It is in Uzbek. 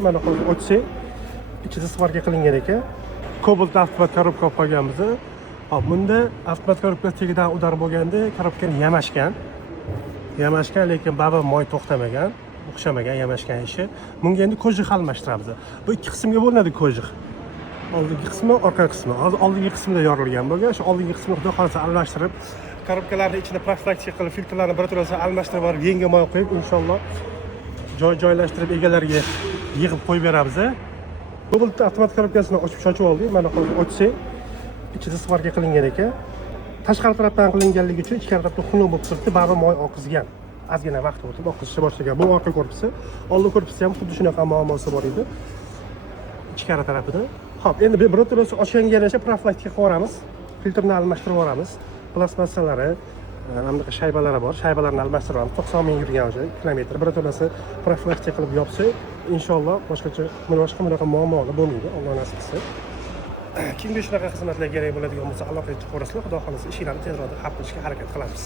Mana hozir ochsak, ichida svarka qilingan ekan. Cobalt avtomat korobka olib qolganmiz. Hop, bunda avtomat korobka tagidan udar bo'lganda, korobkani yamashgan. Lekin baribir moy to'xtamagan, o'xshamagan yamashgan ishi. Bunga endi ko'jik almashtiramiz. Bu ikki qismga bo'linadi ko'jik. Oldingi qismi, orqa qismi. Hozir oldingi qismida yorilgan bo'lgan. Shu oldingi qismni xudo xolasa almashtirib, korobkalarni ichida profilaktika qilib, filtrlarni birato'la almashtirib borib, yenga moy qo'yib, inshaalloh joylashtirib egalariga yig'ib qo'yib beramiz. Cobalt avtomat korobkasini ochib oldik. Mana hozir ochsak, ichida svarka qilingan ekan. Tashqari tarafdan qilinganligi uchun ichkari tarafda xunuk bo'lib turibdi, baribir moy oqizgan. Ozgina vaqt o'tib oqizishga boshlagan. Bu orqa korpusi, old korpusi ham xuddi shunaqa muammosi bor edi. Ichkari tarafida. Xo'p, endi birato'lasi ochganga yarasha profilaktika qilib yuboramiz. Filtrni almashtirib yuboramiz. Plastmassalari, hamda shaybalari bor. Shaybalarni almashtiramiz. 90 ming yurgan o'sha kilometr. Birato'lasi profilaktika qilib yopsak, inshaalloh boshqa muammolar bo'lmaydi. Alloh nasib qilsa. Kimga shunaqa xizmatlar kerak bo'ladigan bo'lsa, aloqa qilib ko'rasizlar. Xudo xolasa ishlarni tezroq hal qilishga harakat qilamiz.